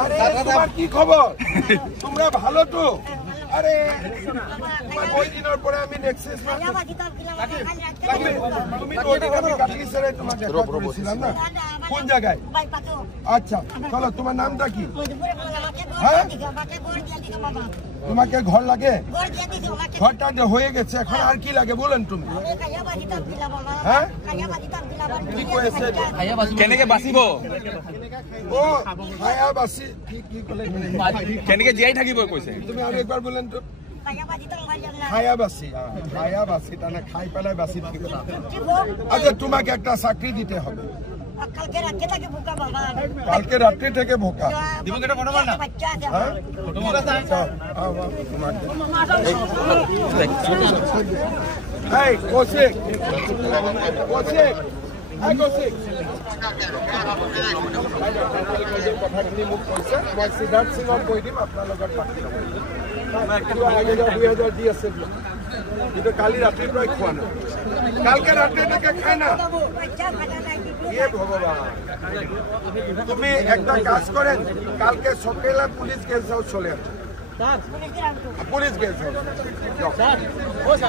আরে তোমার কি খবর? তোমরা ভালো তো? আরে তোমার ওই দিনের পরে আমি নেক্সেস তুমি তো ওই দিন আমি কাটলি ছেড়ে তোমাকে করেছিলাম না, কোন জায়গায়? আচ্ছা চলো, তোমার নামটা কি? হ্যাঁ, তোমাকে ঘর লাগে? ঘরটা হয়ে গেছে, এখন আর কি লাগে বলেন তুমি? হ্যাঁ, কি কয়েছে? কেনেকে বাঁচিব? ও খায়া বাসি কি কলে? কেনেকে জীয়াই থাকিব কৈছে? তুমি আৰু একবাৰ বলেন তো। খায়া বাসি, খায়া বাসি তানে খাই পেলাই বাসি থাকিব। আচ্ছা তোমাকে একটা চাকরি দিতে হবে। কালকে রাত্রি থেকে ভোকা দিব। কেটা ফটো মার না, ফটো মার না। এই কৌশিক, কৌশিক, এই কৌশিক, কথাখিনি মোক কৈছে, মই সিদ্ধাৰ্থ সিঙক কৈ দিম আপোনাৰ লগত পাতি ল'ব। 2000 দি আছে, কিন্তু কালি রাত্রির পরে খোয়া না, কালকে রাত্রে থেকে খায় না। এ ভগবান, তুমি একটা কাজ করেন, কালকে সকালে পুলিশ গেস্ট হাউস চলে আসো। Police guest house